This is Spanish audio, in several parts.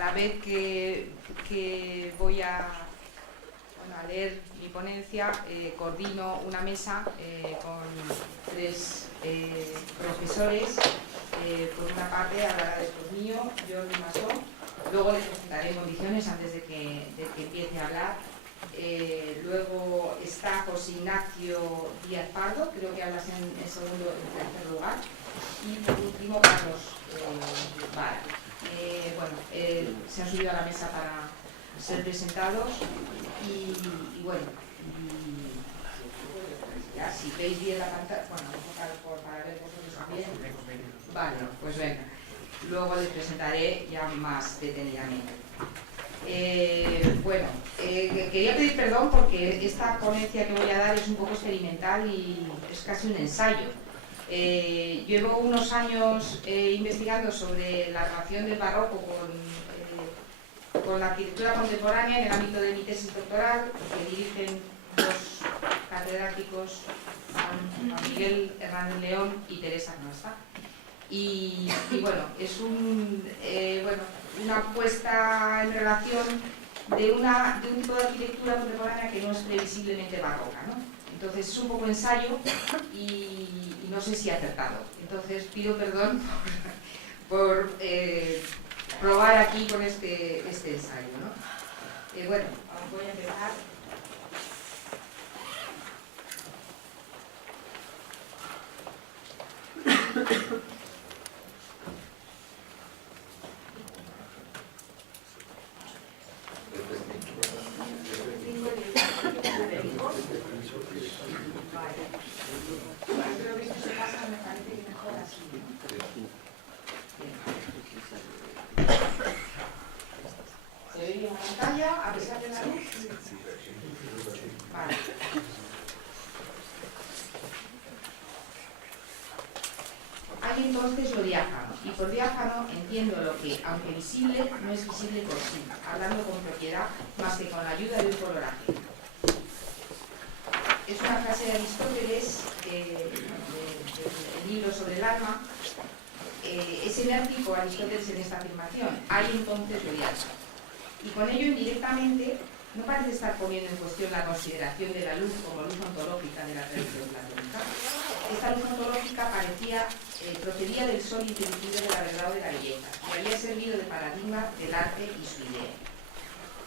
la vez que voy a leer mi ponencia, coordino una mesa con 3 profesores. Por una parte hablará después mío, Jordi Masó. Luego les presentaré condiciones antes de que empiece a hablar. Luego está José Ignacio Díaz Pardo, creo que hablas en tercer lugar. Y por último Carlos Vara. Se han subido a la mesa para ser presentados y ya, si veis bien la pantalla, para ver vosotros también. Vale, pues venga. Luego les presentaré ya más detenidamente. Quería pedir perdón porque esta ponencia que voy a dar es un poco experimental y es casi un ensayo. Llevo unos años investigando sobre la relación del barroco con la arquitectura contemporánea en el ámbito de mi tesis doctoral, que dirigen 2 catedráticos, Juan Miguel Hernández León y Teresa Canasta. Es una puesta en relación de un tipo de arquitectura contemporánea que no es previsiblemente barroca, ¿no? Entonces es un poco ensayo y no sé si he acertado. Entonces pido perdón por probar aquí con este ensayo, ¿no? Voy a empezar. Creo que esto se pasa, me parece que mejor así, ¿no? ¿Se ve bien la pantalla a pesar de la luz? Vale. Hay entonces lo diáfano, y por diáfano entiendo lo que, aunque visible, no es visible por sí, hablando con propiedad más que con la ayuda de un color ajeno. Es una frase de Aristóteles, del libro sobre el alma. Es enérgico Aristóteles en esta afirmación. Hay entonces lo diáfano. Y con ello indirectamente no parece estar poniendo en cuestión la consideración de la luz como luz ontológica de la tradición platónica. Esta luz ontológica procedía del sol inteligible de la verdad o de la belleza y había servido de paradigma del arte y su idea.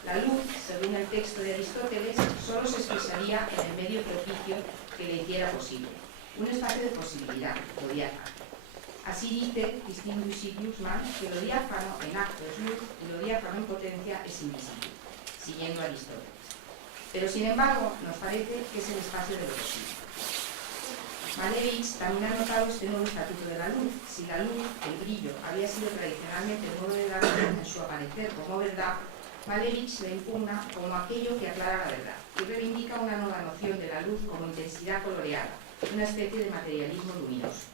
La luz, según el texto de Aristóteles, solo se expresaría en el medio propicio que le hiciera posible, un espacio de posibilidad, lo diáfano. Así dice Distinguished Usman que lo diáfano en acto es luz y lo diáfano en potencia es invisible, siguiendo a Aristóteles. Pero sin embargo, nos parece que es el espacio de lo posible. Malevich también ha notado este nuevo estatuto de la luz. Si la luz, el brillo, había sido tradicionalmente el modo de la luz en su aparecer como verdad, Malevich la impugna como aquello que aclara la verdad y reivindica una nueva noción de la luz como intensidad coloreada, una especie de materialismo luminoso.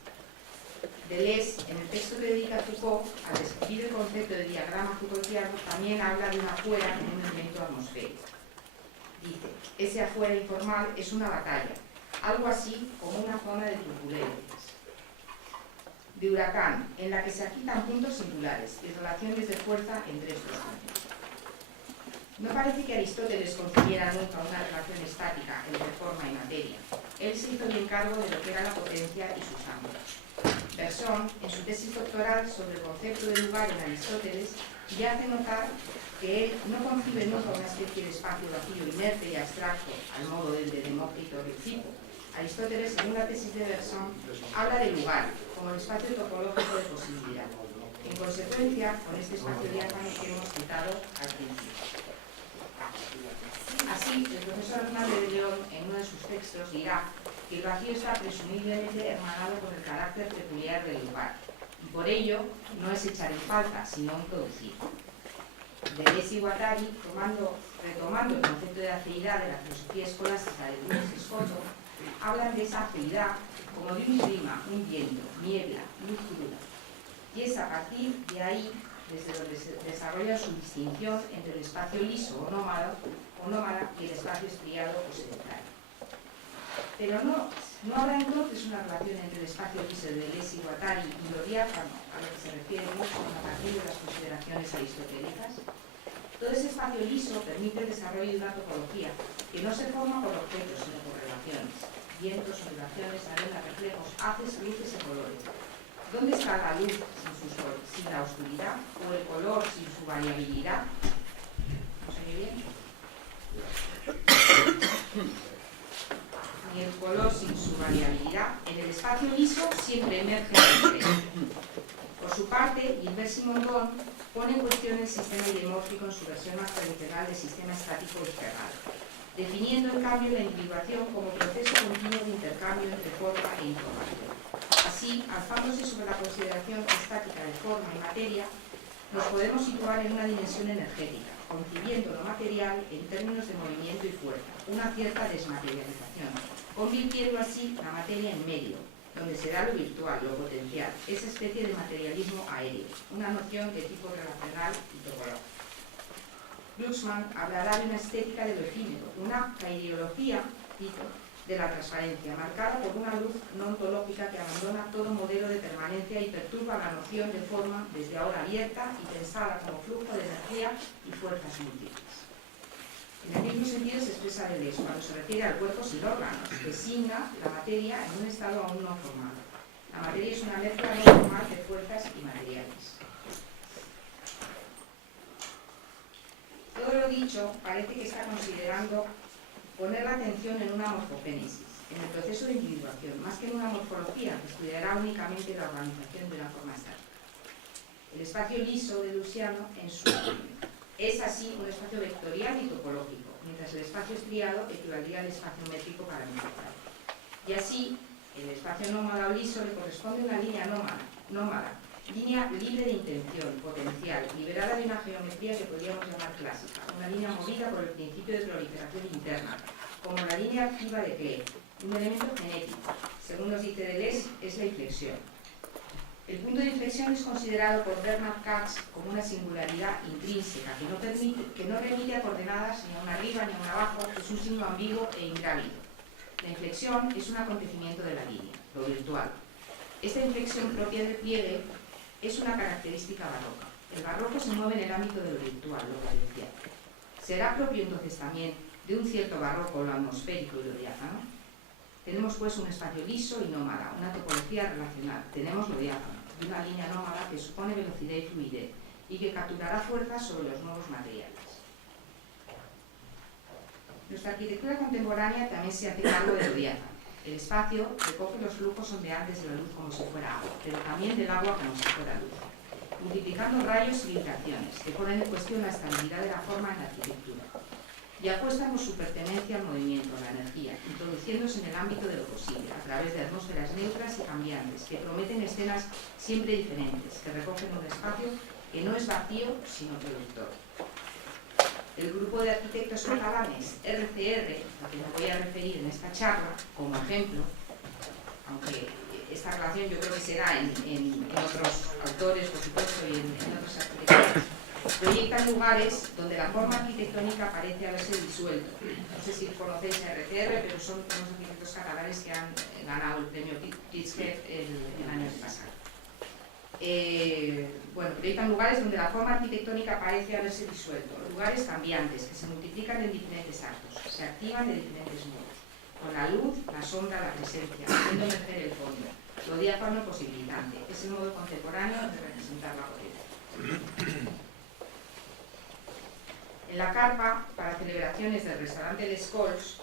Deleuze, en el texto que dedica a Foucault, al describir el concepto de diagrama Foucaultiano, también habla de una afuera en un elemento atmosférico. Dice, ese afuera informal es una batalla, algo así como una zona de turbulencias, de huracán, en la que se agitan puntos singulares y relaciones de fuerza entre estos puntos. No parece que Aristóteles concibiera nunca una relación estática entre forma y materia. Él se hizo bien cargo de lo que era la potencia y sus ámbitos. Bergson, en su tesis doctoral sobre el concepto de lugar en Aristóteles, ya hace notar que él no concibe nunca una especie de espacio vacío, inerte y abstracto, al modo del de Demócrito Recipo. Aristóteles, según la tesis de Bergson, habla de lugar como el espacio topológico de posibilidad. En consecuencia, con este espacio diáfano que hemos citado al principio. Así, el profesor Hernández de León, en uno de sus textos, dirá que el vacío está presumiblemente hermanado con el carácter peculiar del lugar, y por ello no es echar en falta, sino introducir. Deleuze y Guattari, retomando el concepto de aceidad de la filosofía escolástica de Luis Escoto, hablan de esa aceidad como de un clima, un viento, niebla, luz cruda. Y es a partir de ahí desde donde se desarrolla su distinción entre el espacio liso o nómada y el espacio estriado o sedentario. Pero no No habrá entonces una relación entre el espacio liso de Deleuze y Guattari y lo diáfano, a lo que se refiere mucho a partir de las consideraciones aristotélicas. Todo ese espacio liso permite el desarrollo de una topología que no se forma por objetos, sino por relaciones. Vientos, ondulaciones, arenas, reflejos, haces, luces y colores. ¿Dónde está la luz sin la oscuridad? ¿O el color sin su variabilidad? ¿No se oye bien? Ni el color sin su variabilidad. En el espacio liso siempre emerge el reflejo. Por su parte, Gilbert Simondon pone en cuestión el sistema idemórfico en su versión más tradicional de sistema estático cerrado, definiendo en cambio la individuación como proceso continuo de intercambio entre forma e información. Así, alzándose sobre la consideración estática de forma y materia, nos podemos situar en una dimensión energética, concibiendo lo material en términos de movimiento y fuerza, una cierta desmaterialización, convirtiendo así la materia en medio, donde se da lo virtual, lo potencial, esa especie de materialismo aéreo, una noción de tipo relacional y topológico. Glucksmann hablará de una estética de lo efímero, una ideología, de la transparencia, marcada por una luz no ontológica que abandona todo modelo de permanencia y perturba la noción de forma desde ahora abierta y pensada como flujo de energía y fuerzas múltiples. En el mismo sentido se expresa Deleuze cuando se refiere al cuerpo sin órganos, que designa la materia en un estado aún no formado. La materia es una mezcla no formal de fuerzas y materiales. Todo lo dicho parece que está considerando poner la atención en una morfogénesis, en el proceso de individuación, más que en una morfología que estudiará únicamente la organización de una forma estática. El espacio liso de Luciano es así un espacio vectorial y topológico, mientras el espacio estriado equivaldría al espacio métrico parametrizado. Y así, el espacio nómada o liso le corresponde una línea nómada, línea libre de intención, potencial, liberada de una geometría que podríamos llamar clásica, una línea movida por el principio de proliferación interna, como la línea activa de Klee, un elemento genético. Según nos dice Deleuze, es la inflexión. El punto de inflexión es considerado por Bernard Katz como una singularidad intrínseca, que no remite a coordenadas ni a un arriba ni a un abajo, es un signo ambiguo e ingrávido. La inflexión es un acontecimiento de la línea, lo virtual. Esta inflexión propia del pliegue es una característica barroca. El barroco se mueve en el ámbito de lo virtual, lo potencial. ¿Será propio entonces también de un cierto barroco lo atmosférico y lo diáfano? Tenemos pues un espacio liso y nómada, una topología relacional. Tenemos lo diáfano, de una línea nómada que supone velocidad y fluidez y que capturará fuerza sobre los nuevos materiales. Nuestra arquitectura contemporánea también se hace cargo de lo diáfano. El espacio recoge los flujos ondeantes de la luz como si fuera agua, pero también del agua como si fuera luz, multiplicando rayos y vibraciones que ponen en cuestión la estabilidad de la forma en la arquitectura y apuestan por su pertenencia al movimiento, a la energía, introduciéndose en el ámbito de lo posible, a través de atmósferas neutras y cambiantes, que prometen escenas siempre diferentes, que recogen un espacio que no es vacío, sino productor. El grupo de arquitectos catalanes RCR, a que me voy a referir en esta charla, como ejemplo, aunque esta relación yo creo que se da en otros autores, por supuesto, y en otras arquitecturas, proyectan lugares donde la forma arquitectónica parece haberse disuelto. No sé si conocéis a RCR, pero son unos arquitectos catalanes que han ganado el premio Pritzker el año pasado. Proyectan lugares donde la forma arquitectónica parece haberse disuelto, lugares cambiantes que se multiplican en diferentes actos, se activan de diferentes modos, con la luz, la sombra, la presencia, haciendo emerger el fondo, lo diáfano posibilitante. Es el modo contemporáneo de representar la potencia. En la carpa, para celebraciones del restaurante Les Cols,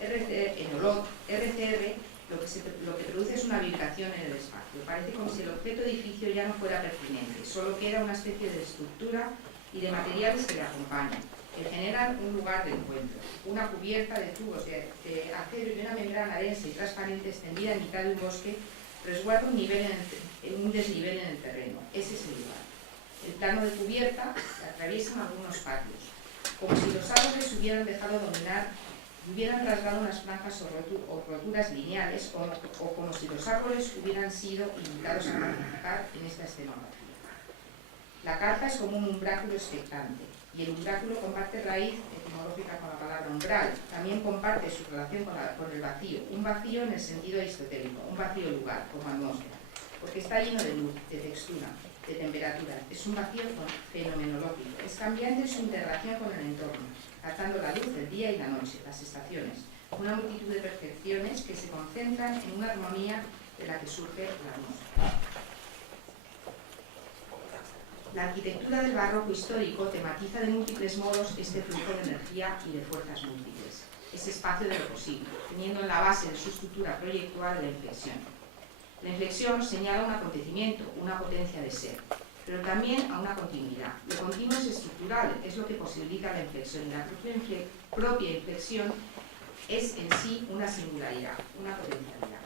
en Olot, RCR lo que produce es una vibración en el espacio. Parece como si el objeto edificio ya no fuera pertinente, solo queda una especie de estructura y de materiales que le acompañan, que generan un lugar de encuentro. Una cubierta de tubos de acero y una membrana densa y transparente extendida en mitad de un bosque resguarda un desnivel en el terreno. Ese es el lugar. El plano de cubierta atraviesan algunos patios, como si los árboles hubieran dejado dominar y hubieran rasgado unas franjas o roturas lineales, o como si los árboles hubieran sido invitados a participar en esta escenografía. La carpa es como un umbráculo expectante, y el umbráculo comparte raíz etimológica con la palabra umbra, intemporal también comparte su relación con el vacío, un vacío en el sentido aristotélico, un vacío lugar, como atmósfera, porque está lleno de luz, de textura, de temperatura. Es un vacío fenomenológico, es cambiante en su interacción con el entorno, captando la luz del día y la noche, las estaciones, una multitud de percepciones que se concentran en una armonía de la que surge la atmósfera. La arquitectura del barroco histórico tematiza de múltiples modos este flujo de energía y de fuerzas múltiples, ese espacio de lo posible, teniendo en la base de su estructura proyectual la inflexión. La inflexión señala un acontecimiento, una potencia de ser, pero también a una continuidad. Lo continuo es estructural, es lo que posibilita la inflexión, y la propia inflexión es en sí una singularidad, una potencialidad.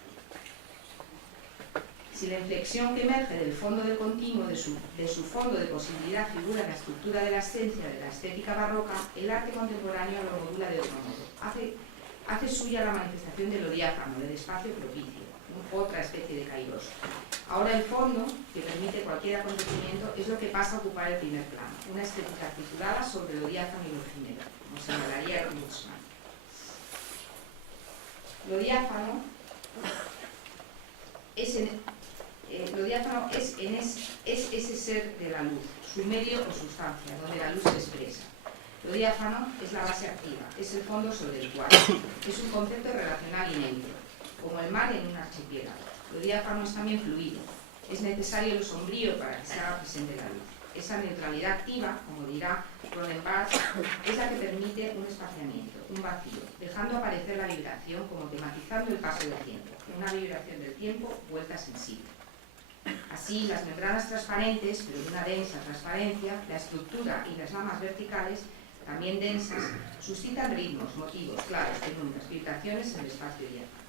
Si la inflexión que emerge del fondo del continuo, de su fondo de posibilidad, figura en la estructura de la esencia de la estética barroca, el arte contemporáneo lo modula de otro modo. Hace suya la manifestación de lo diáfano, del espacio propicio, otra especie de kairos. Ahora el fondo, que permite cualquier acontecimiento, es lo que pasa a ocupar el primer plano, una estética articulada sobre lo diáfano y lo efímero, como señalaría Glucksmann. Lo diáfano es ese ser de la luz, su medio o sustancia, donde la luz se expresa. Lo diáfano es la base activa, es el fondo sobre el cual. Es un concepto relacional y neutro, como el mar en un archipiélago. Lo diáfano es también fluido. Es necesario lo sombrío para que se haga presente la luz. Esa neutralidad activa, como dirá Roland Barthes, es la que permite un espaciamiento, un vacío, dejando aparecer la vibración como tematizando el paso del tiempo, una vibración del tiempo vuelta sensible. Así, las membranas transparentes, pero de una densa transparencia, la estructura y las lamas verticales, también densas, suscitan ritmos, motivos, claves, penumbras, vibraciones en el espacio diáfano.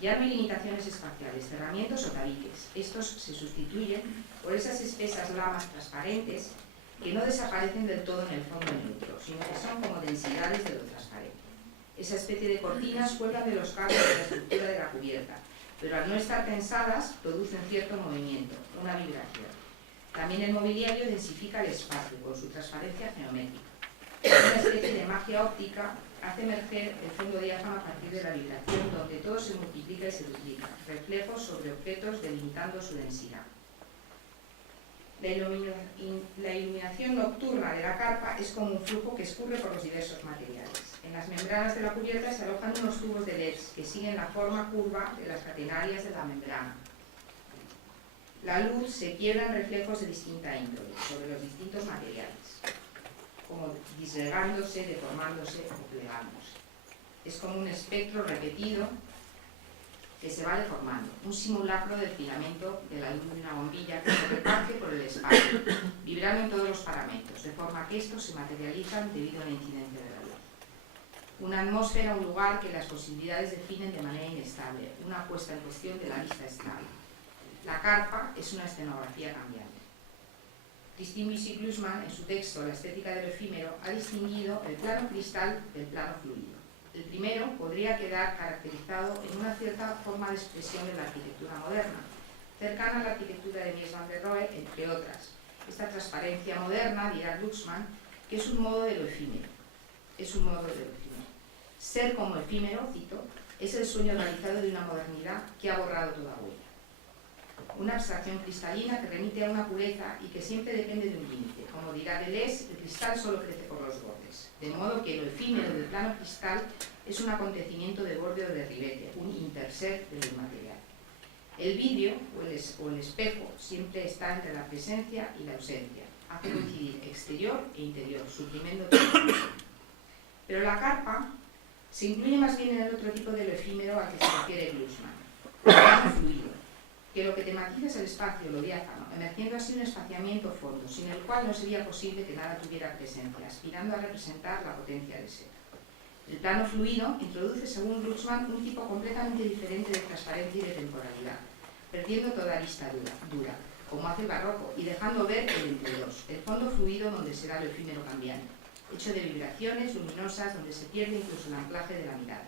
Ya no hay limitaciones espaciales, cerramientos o tabiques. Estos se sustituyen por esas espesas lamas transparentes que no desaparecen del todo en el fondo neutro, sino que son como densidades de lo transparente. Esa especie de cortinas cuelgan de los cables de la estructura de la cubierta, pero al no estar tensadas producen cierto movimiento, una vibración. También el mobiliario densifica el espacio con su transparencia geométrica. Una especie de magia óptica hace emerger el fondo diáfano a partir de la vibración, donde todo se multiplica y se duplica, reflejos sobre objetos delimitando su densidad. La iluminación nocturna de la carpa es como un flujo que escurre por los diversos materiales. En las membranas de la cubierta se alojan unos tubos de LEDs que siguen la forma curva de las catenarias de la membrana. La luz se quiebra en reflejos de distinta índole sobre los distintos materiales, como disgregándose, deformándose o plegándose. Es como un espectro repetido que se va deformando, un simulacro del filamento de la luz de una bombilla que se reparte por el espacio, vibrando en todos los parámetros, de forma que estos se materializan debido a la incidencia de la luz. Una atmósfera, un lugar que las posibilidades definen de manera inestable, una puesta en cuestión de la vista estable. La carpa es una escenografía cambiante. Christine Bishi-Glucksmann, en su texto La estética del efímero, ha distinguido el plano cristal del plano fluido. El primero podría quedar caracterizado en una cierta forma de expresión de la arquitectura moderna, cercana a la arquitectura de Mies van der Rohe, entre otras. Esta transparencia moderna, dirá Glucksmann, que es un modo de lo efímero. Es un modo de lo efímero. Ser como efímero, cito, es el sueño realizado de una modernidad que ha borrado toda huella. Una abstracción cristalina que remite a una pureza y que siempre depende de un límite. Como dirá Deleuze, el cristal solo crece por los bordes. De modo que lo efímero del plano cristal es un acontecimiento de borde o de ribete, un interser de lo inmaterial. El vidrio o el espejo siempre está entre la presencia y la ausencia. Hace coincidir exterior e interior, suprimiendo todo. Pero la carpa se incluye más bien en el otro tipo de lo efímero al que se refiere Glucksmann, el plano fluido, que lo que tematiza es el espacio, lo diáfano, emergiendo así un espaciamiento fondo, sin el cual no sería posible que nada tuviera presencia, aspirando a representar la potencia de ser. El plano fluido introduce, según Glucksmann, un tipo completamente diferente de transparencia y de temporalidad, perdiendo toda lista dura, como hace el barroco, y dejando ver el entre dos, el fondo fluido donde será lo efímero cambiante, hecho de vibraciones luminosas donde se pierde incluso el anclaje de la mirada.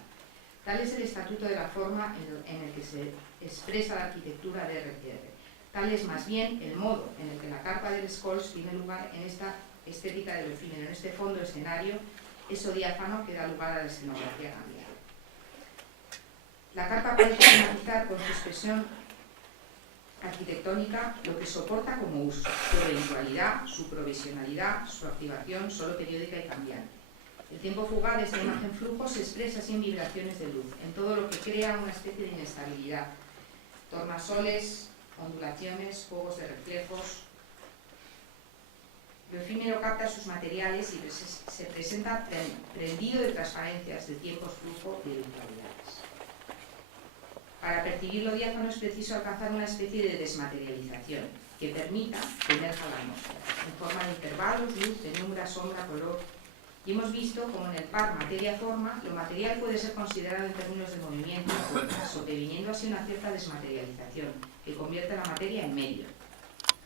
Tal es el estatuto de la forma en el que se expresa la arquitectura de RCR. Tal es más bien el modo en el que la carpa del Scholz tiene lugar en esta estética de lo efímero, en este fondo escenario eso diáfano que da lugar a la escenografía cambiada. La carpa puede tematizar con su expresión arquitectónica lo que soporta como uso, su eventualidad, su provisionalidad, su activación solo periódica y cambiante. El tiempo fugaz de esta imagen flujo se expresa así en vibraciones de luz, en todo lo que crea una especie de inestabilidad, tornasoles, ondulaciones, juegos de reflejos. Lo efímero capta sus materiales y se presenta prendido de transparencias de tiempos flujo y eventualidades. Para percibir lo diáfano es preciso alcanzar una especie de desmaterialización que permita que emerja la atmósfera, en forma de intervalos, luz, penumbra, sombra, color. Y hemos visto como en el par materia-forma, lo material puede ser considerado en términos de movimiento y fuerza, sobreviniendo así una cierta desmaterialización, que convierte la materia en medio.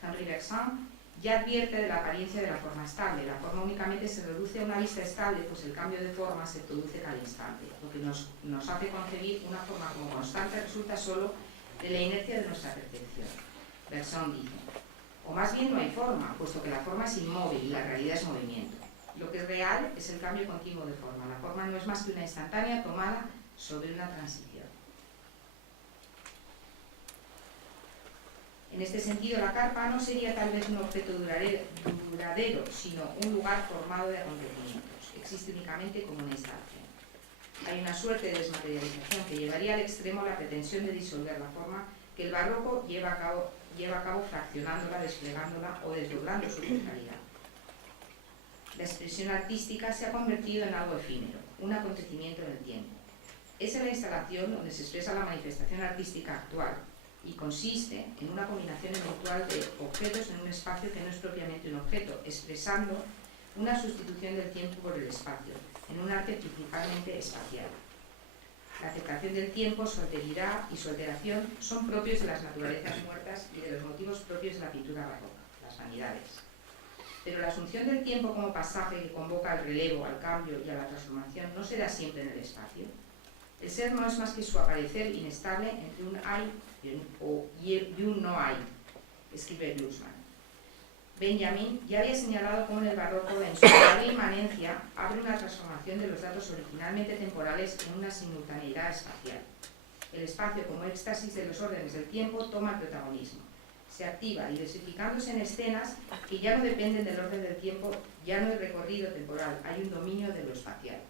Henri Bergson ya advierte de la apariencia de la forma estable. La forma únicamente se reduce a una vista estable, pues el cambio de forma se produce cada instante. Lo que nos hace concebir una forma como constante resulta solo de la inercia de nuestra percepción. Bergson dice, o más bien no hay forma, puesto que la forma es inmóvil y la realidad es movimiento. Lo que es real es el cambio continuo de forma. La forma no es más que una instantánea tomada sobre una transición. En este sentido, la carpa no sería tal vez un objeto duradero, sino un lugar formado de acontecimientos. Existe únicamente como una instancia. Hay una suerte de desmaterialización que llevaría al extremo la pretensión de disolver la forma que el barroco lleva a cabo fraccionándola, desplegándola o desdoblando su totalidad. La expresión artística se ha convertido en algo efímero, un acontecimiento en el tiempo. Es en la instalación donde se expresa la manifestación artística actual, y consiste en una combinación eventual de objetos en un espacio que no es propiamente un objeto, expresando una sustitución del tiempo por el espacio, en un arte principalmente espacial. La aceptación del tiempo, su alteridad y su alteración son propios de las naturalezas muertas y de los motivos propios de la pintura barroca, las vanidades. Pero la asunción del tiempo como pasaje que convoca al relevo, al cambio y a la transformación no se da siempre en el espacio. El ser no es más que su aparecer inestable entre un hay y un no hay, escribe Glucksmann. Benjamin ya había señalado cómo en el barroco, en su grave inmanencia, abre una transformación de los datos originalmente temporales en una simultaneidad espacial. El espacio, como éxtasis de los órdenes del tiempo, toma el protagonismo. Se activa, diversificándose en escenas que ya no dependen del orden del tiempo, ya no hay recorrido temporal, hay un dominio de lo espacial.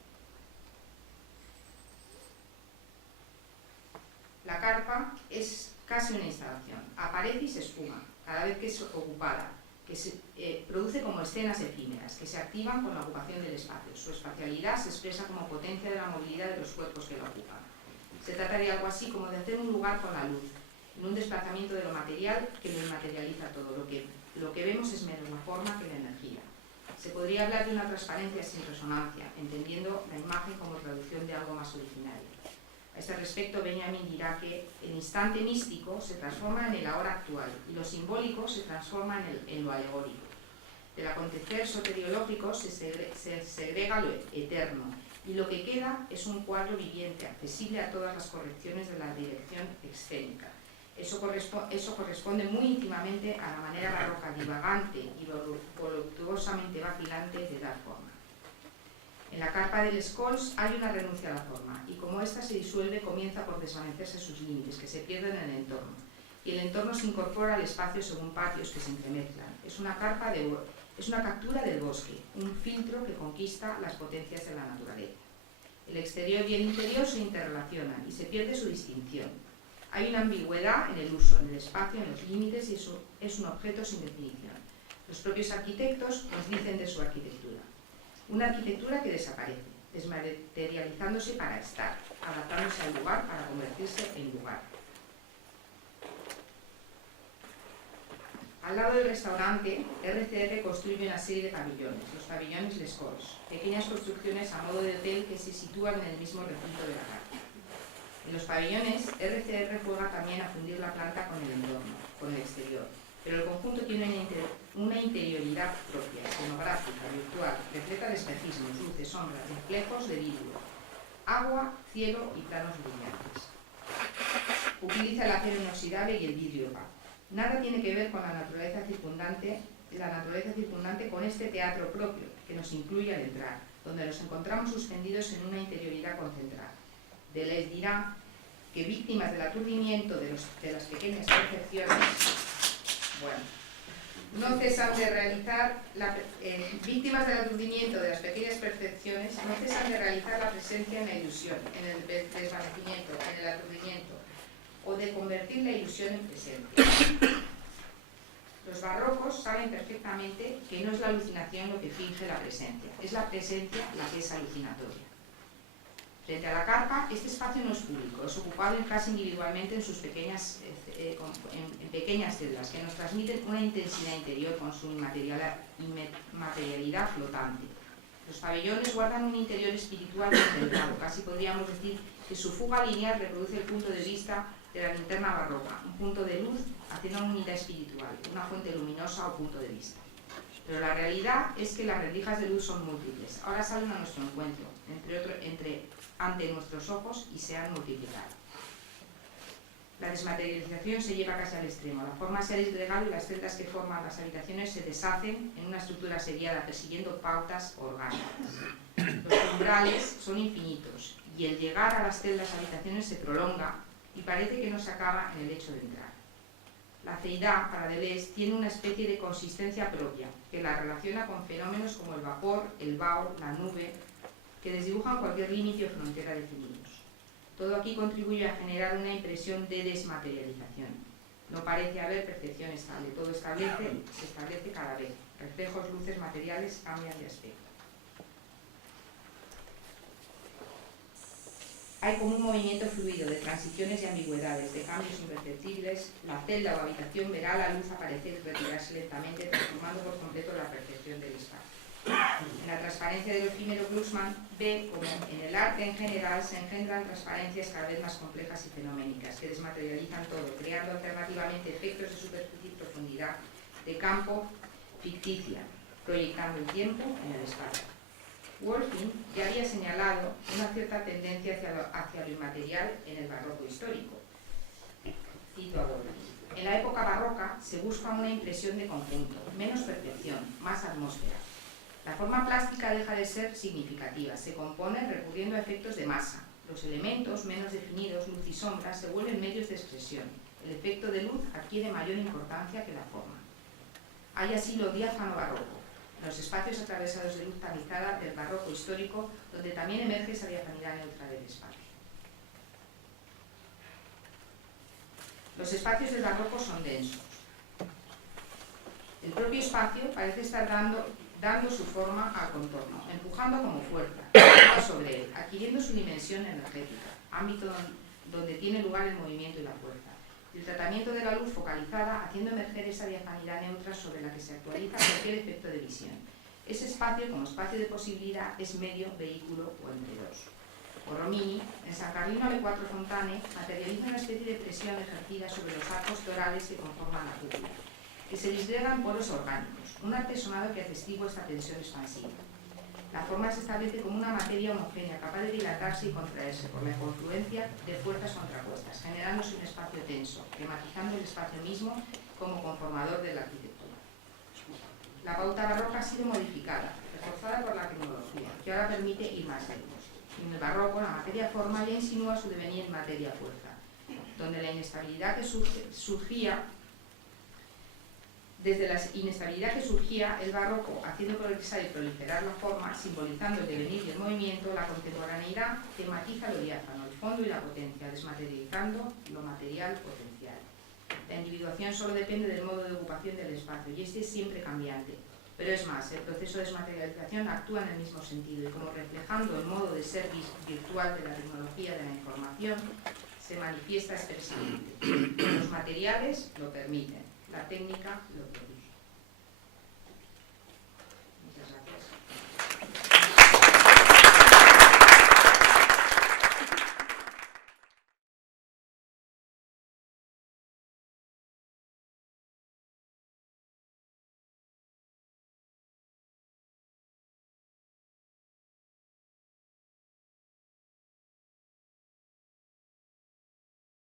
La carpa es casi una instalación, aparece y se esfuma, cada vez que es ocupada, que se produce como escenas efímeras, que se activan con la ocupación del espacio. Su espacialidad se expresa como potencia de la movilidad de los cuerpos que la ocupan. Se trata de algo así como de hacer un lugar con la luz, en un desplazamiento de lo material que lo inmaterializa todo. Lo que vemos es menos la forma que la energía. Se podría hablar de una transparencia sin resonancia, entendiendo la imagen como traducción de algo más originario. A este respecto, Benjamin dirá que el instante místico se transforma en el ahora actual y lo simbólico se transforma en lo alegórico. Del acontecer soteriológico se segrega lo eterno y lo que queda es un cuadro viviente, accesible a todas las correcciones de la dirección escénica. Eso corresponde muy íntimamente a la manera barroca divagante y voluptuosamente vacilante de dar forma. En la carpa del Scholz hay una renuncia a la forma, y como ésta se disuelve, comienza por desvanecerse sus límites, que se pierden en el entorno, y el entorno se incorpora al espacio según patios que se entremezclan. Es una captura del bosque, un filtro que conquista las potencias de la naturaleza. El exterior y el interior se interrelacionan y se pierde su distinción. Hay una ambigüedad en el uso, en el espacio, en los límites, y eso es un objeto sin definición. Los propios arquitectos nos dicen de su arquitectura. Una arquitectura que desaparece, desmaterializándose para estar, adaptándose al lugar para convertirse en lugar. Al lado del restaurante, RCR construye una serie de pabellones, los pabellones Les Scholz, pequeñas construcciones a modo de hotel que se sitúan en el mismo recinto de la carpa. En los pabellones, RCR juega también a fundir la planta con el entorno, con el exterior, pero el conjunto tiene una interioridad propia, escenográfica, virtual, repleta de espejismos, luces, sombras, reflejos de vidrio, agua, cielo y planos brillantes. Utiliza el acero inoxidable y el vidrio opaco. Nada tiene que ver con la naturaleza circundante con este teatro propio, que nos incluye al entrar. donde nos encontramos suspendidos en una interioridad concentrada. Deleuze dirá que víctimas del aturdimiento de las pequeñas percepciones, no cesan de realizar víctimas del aturdimiento de las pequeñas percepciones, no cesan de realizar la presencia en la ilusión, en el desvanecimiento, en el aturdimiento, o de convertir la ilusión en presencia. Los barrocos saben perfectamente que no es la alucinación lo que finge la presencia, es la presencia la que es alucinatoria. Frente a la carpa, este espacio no es público, es ocupado casi individualmente en sus pequeñas células que nos transmiten una intensidad interior con su inmaterialidad flotante. Los pabellones guardan un interior espiritual concentrado, casi podríamos decir que su fuga lineal reproduce el punto de vista de la linterna barroca, un punto de luz haciendo una unidad espiritual, una fuente luminosa o punto de vista. Pero la realidad es que las rendijas de luz son múltiples, ahora salen a nuestro encuentro, ante nuestros ojos y se han multiplicado. La desmaterialización se lleva casi al extremo, la forma se ha disgregado y las celdas que forman las habitaciones se deshacen en una estructura seriada persiguiendo pautas orgánicas. Los umbrales son infinitos y el llegar a las celdas habitaciones se prolonga y parece que no se acaba en el hecho de entrar. La ceidad, para Deleuze, tiene una especie de consistencia propia, que la relaciona con fenómenos como el vapor, el vaho, la nube, que desdibujan cualquier límite o frontera definidos. Todo aquí contribuye a generar una impresión de desmaterialización. No parece haber percepción estable, todo se establece cada vez. Reflejos, luces, materiales cambian de aspecto. Hay como un movimiento fluido de transiciones y ambigüedades, de cambios imperceptibles. La celda o habitación verá la luz aparecer y retirarse lentamente, transformando por completo la percepción del espacio. En la transparencia del efímero, Glucksmann ve como en el arte en general se engendran transparencias cada vez más complejas y fenoménicas, que desmaterializan todo, creando alternativamente efectos de superficie y profundidad, de campo ficticia, proyectando el tiempo en el espacio. Wolfing ya había señalado una cierta tendencia hacia lo inmaterial en el barroco histórico. Cito a Wolfing. En la época barroca se busca una impresión de conjunto, menos percepción, más atmósfera. La forma plástica deja de ser significativa, se compone recurriendo a efectos de masa. Los elementos menos definidos, luz y sombra, se vuelven medios de expresión. El efecto de luz adquiere mayor importancia que la forma. Hay así lo diáfano barroco, los espacios atravesados de luz tamizada del barroco histórico, donde también emerge esa diafanidad neutra del espacio. Los espacios del barroco son densos. El propio espacio parece estar dando su forma al contorno, empujando como fuerza sobre él, adquiriendo su dimensión energética, ámbito donde tiene lugar el movimiento y la fuerza. El tratamiento de la luz focalizada haciendo emerger esa diafanidad neutra sobre la que se actualiza cualquier efecto de visión. Ese espacio, como espacio de posibilidad, es medio, vehículo o entre dos. Borromini, en San Carlino alle Quattro Fontane, materializa una especie de presión ejercida sobre los arcos torales que conforman la cúpula, que se disgregan poros orgánicos, un artesonado que atestigua esta tensión expansiva. La forma se establece como una materia homogénea, capaz de dilatarse y contraerse por la confluencia de fuerzas contrapuestas, generándose un espacio tenso, tematizando el espacio mismo como conformador de la arquitectura. La pauta barroca ha sido modificada, reforzada por la tecnología, que ahora permite ir más lejos. En el barroco, la materia forma ya insinúa su devenir en materia fuerza, donde la inestabilidad que surgía Desde la inestabilidad que surgía, el barroco, haciendo progresar y proliferar la forma, simbolizando el devenir y el movimiento, la contemporaneidad tematiza lo diáfano, el fondo y la potencia, desmaterializando lo material potencial. La individuación solo depende del modo de ocupación del espacio, y este es siempre cambiante. Pero es más, el proceso de desmaterialización actúa en el mismo sentido, y como reflejando el modo de ser virtual de la tecnología de la información, se manifiesta expresivamente. Los materiales lo permiten. La técnica lo permite.